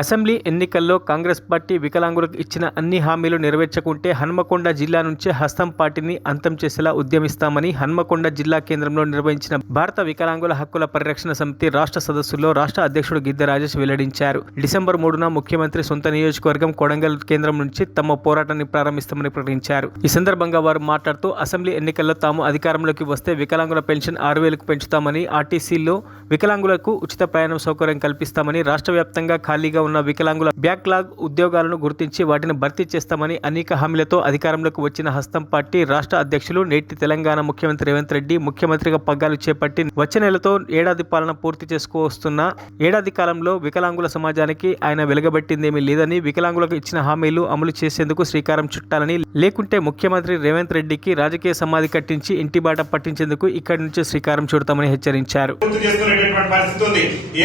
Assembly ఎన్నికల్లో Congress party వికలాంగులకు ఇచ్చిన అన్ని హామీలు నెరవేర్చకుంటే హన్మకొండ జిల్లా నుంచే హస్తం పార్టీని అంతం చేసేలా ఉద్యమిస్తామని హన్మకొండ జిల్లా కేంద్రంలో నిర్వహించిన భారత వికలాంగుల హక్కుల పరిరక్షణ సమితి రాష్ట్ర సదస్సులో రాష్ట్ర అధ్యక్షుడు గిద్దె రాజేష్ వెల్లడించారు. డిసెంబర్ 3న ముఖ్యమంత్రి సొంత నియోజకవర్గం కొడంగల్ కేంద్రం నుంచి తమ పోరాటాన్ని ప్రారంభిస్తామని ప్రకటించారు. ఈ సందర్భంగా వారు మాట్లాడుతూ అసెంబ్లీ ఎన్నికల్లో తాము అధికారంలోకి వస్తే వికలాంగుల పెన్షన్ 6,000కు పెంచుతామని, ఆర్టీసీలో వికలాంగులకు ఉచిత ప్రయాణం సౌకర్యం కల్పిస్తామని, రాష్ట్ర వ్యాప్తంగా ఖాళీగా ఉన్న వికలాంగుల బ్యాక్లాగ్ ఉద్యోగాలను గుర్తించి వాటిని భర్తీ చేస్తామని అనేక హామీలతో అధికారంలోకి వచ్చిన హస్తం పార్టీ రాష్ట్ర అధ్యక్షులు, నేటి తెలంగాణ ముఖ్యమంత్రి రేవంత్ రెడ్డి ముఖ్యమంత్రిగా పగ్గాలు చేపట్టి వచ్చే నెలతో ఏడాది పాలన పూర్తి చేసుకువస్తున్న ఏడాది కాలంలో వికలాంగుల సమాజానికి ఆయన వెలగబెట్టిందేమీ లేదని, వికలాంగులకు ఇచ్చిన హామీలు అమలు చేసేందుకు శ్రీకారం చుట్టాలని, లేకుంటే ముఖ్యమంత్రి రేవంత్ రెడ్డికి రాజకీయ సమాధి కట్టించి ఇంటి బాట పట్టించేందుకు ఇక్కడి నుంచి శ్రీకారం చుడతామని హెచ్చరించారు.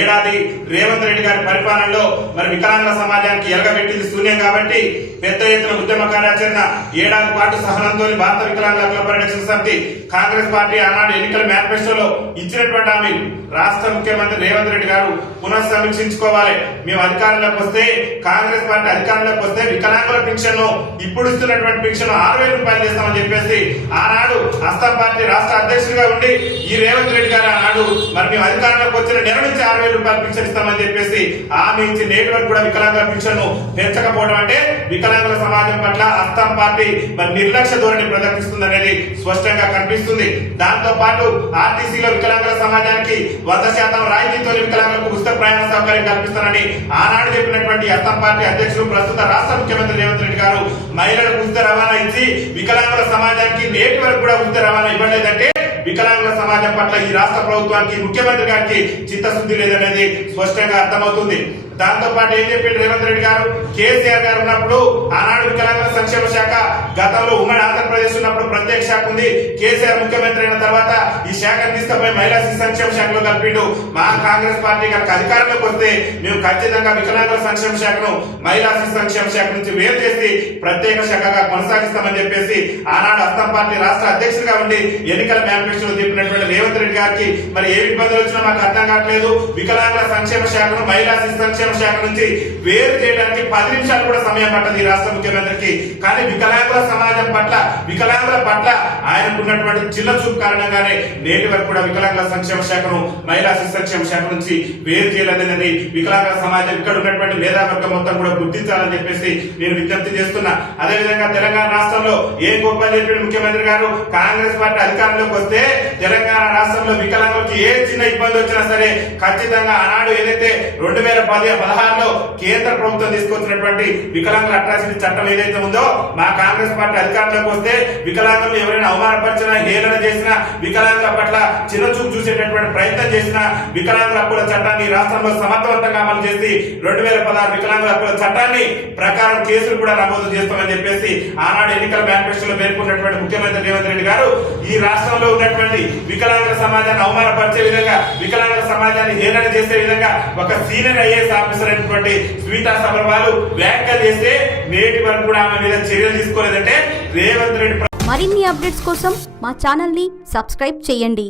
ఏడాది రేవంత్ రెడ్డి గారి పరిపాలనలో మరి వికలాంగుల సమాజానికి ఎలగబెట్టింది శూన్యం కాబట్టి పెద్ద ఎత్తున ఉద్యమ కార్యాచరణ ఏడాది పాటు సహనంతో భారత వికలాంగుల హక్కుల పరిరక్షణ సమితి కాంగ్రెస్ పార్టీ ఆనాడు ఎన్నికల మేనిఫెస్టోలో ఇచ్చినటువంటి హామీలు రాష్ట్ర ముఖ్యమంత్రి రేవంత్ రెడ్డి గారు పునఃసమీక్షించుకోవాలి. మేము అధికారంలోకి వస్తే, కాంగ్రెస్ పార్టీ అధికారంలోకి వస్తే వికలాంగుల పెన్షన్ ఇప్పుడు ఇస్తున్నటువంటి పెన్షన్ 6,000 రూపాయలు చేస్తామని చెప్పేసి ఆనాడు హస్తం పార్టీ రాష్ట్ర అధ్యక్షుడిగా ఉండి ఈ రేవంత్ రెడ్డి గారు ఆనాడు మరి మేము అధికారంలోకి వచ్చిన నెల నుంచి 6,000 రూపాయలు పెన్షన్ ఇస్తామని చెప్పేసి హామీ ఇచ్చి నేటి వరకు కూడా వికలాంగుల పెన్షన్ పెంచకపోవడం అంటే వికలాంగుల సమాజం పట్ల హస్తం పార్టీ మరి నిర్లక్ష్య ధోరణి ప్రదర్శిస్తుంది అనేది స్పష్టంగా కనిపిస్తుంది. దాంతో పాటు ఆర్టీసీలో వికలాంగుల సమాజానికి 100% రాయితీతో వికలాంగులకు ఉచిత ప్రయాణ సౌకర్యం కల్పిస్తానని ఆనాడు చెప్పినటువంటి హస్తం పార్టీ అధ్యక్షుడు, ప్రస్తుత రాష్ట్ర ముఖ్యమంత్రి రేవంత్ రెడ్డి గారు మహిళలకు ఉచిత రవాణా ఇచ్చి వికలాంగుల సమాజానికి నేటి వరకు కూడా ఉచిత రవాణా ఇవ్వలేదంటే వికలాంగుల సమాజం పట్ల ఈ రాష్ట్ర ప్రభుత్వానికి, ముఖ్యమంత్రి గారికి చిత్తశుద్ధి లేదనేది స్పష్టంగా అర్థమవుతుంది. దాంతో పాటు ఏం చెప్పింది రేవంత్ రెడ్డి గారు, కేసీఆర్ గారు ఉన్నప్పుడు ఆనాడు వికలాంగుల సంక్షేమ శాఖ, గతంలో ఉమ్మడి ఆంధ్రప్రదేశ్ ఉన్నప్పుడు ప్రత్యేక శాఖ ఉంది. కేసీఆర్ ముఖ్యమంత్రి అయిన తర్వాత ఈ శాఖను తీసుకుపోయి మహిళా శిశు సంక్షేమ శాఖలో కలిపిండు. మా కాంగ్రెస్ పార్టీ కనుక అధికారంలోకి వస్తే మేము ఖచ్చితంగా వికలాంగుల సంక్షేమ శాఖను మహిళా శిశు సంక్షేమ శాఖ నుంచి వేరు చేసి ప్రత్యేక శాఖగా కొనసాగిస్తామని చెప్పేసి ఆనాడు హస్తం పార్టీ రాష్ట్ర అధ్యక్షుడిగా ఉండి ఎన్నికల మేనిఫెస్టోలో చెప్పినటువంటి రేవంత్ రెడ్డి గారికి మరి ఏ ఇబ్బందులు వచ్చినా మాకు అర్థం కావట్లేదు. వికలాంగుల సంక్షేమ శాఖను మహిళా శిశు సంక్షేమ శాఖ నుంచి వేరు చేయడానికి 10 నిమిషాలు కూడా సమయం పట్టదు ఈ రాష్ట్ర ముఖ్యమంత్రికి. కానీ వికలాంగుల సమాజం పట్ల, వికలాంగుల పట్ల ఆయనకున్నటువంటి చిన్న చూపు కారణంగానే నేటి వరకు కూడా వికలాంగుల సంక్షేమ శాఖను మహిళా శిశు సంక్షేమ శాఖ నుంచి వేరు చేయలేదని వికలాంగుల సమాజం ఇక్కడ ఉన్నటువంటి మేధావర్గం మొత్తం కూడా గుర్తించాలని చెప్పేసి నేను విజ్ఞప్తి చేస్తున్నా. అదేవిధంగా తెలంగాణ రాష్ట్రంలో ఏం గొప్ప చెప్పిన ముఖ్యమంత్రి గారు, కాంగ్రెస్ పార్టీ అధికారంలోకి వస్తే తెలంగాణ రాష్ట్రంలో వికలాంగులకు ఏ చిన్న ఇబ్బంది వచ్చినా సరే ఖచ్చితంగా ఆనాడు ఏదైతే 2016లో కేంద్ర ప్రభుత్వం తీసుకొచ్చినటువంటి వికలాంగుల అట్రాసిటీ చట్టం ఏదైతే ఉందో, మా కాంగ్రెస్ పార్టీ అధికారంలోకి వస్తే వికలాంగులు ఎవరైనా అవమానపరిచినా, హేళన చేసినా, వికలాంగుల పట్ల చిన్న చూపు చూసేటటువంటి ప్రయత్నం చేసినా వికలాంగుల హక్కుల చట్టాన్ని రాష్ట్రంలో సమర్థవంతంగా అమలు చేసి 2016 వికలాంగుల హక్కుల చట్టాన్ని ప్రకారం కేసులు కూడా నమోదు చేస్తామని చెప్పేసి ఆనాడు ఎన్నికల మేనిఫెస్టోలో పేర్కొన్నటువంటి ముఖ్యమంత్రి రేవంత్ రెడ్డి గారు ఈ రాష్ట్రంలో ఉన్నటువంటి వికలాంగుల సమాజాన్ని అవమానపరిచే విధంగా, వికలాంగుల సమాజాన్ని హేళన చేసే విధంగా ఒక సీనియర్ ఐఏఎస్ ఆఫీసర్ అయినటువంటి శ్వేతా సబర్వాల్ వ్యాఖ్యలు చేస్తే నేటి వరకు కూడా ఆమె మీద చర్యలు తీసుకోలేదంటే రేవంత్ రెడ్డి. మరిన్ని అప్డేట్స్ కోసం మా ఛానల్ ని సబ్స్క్రైబ్ చేయండి.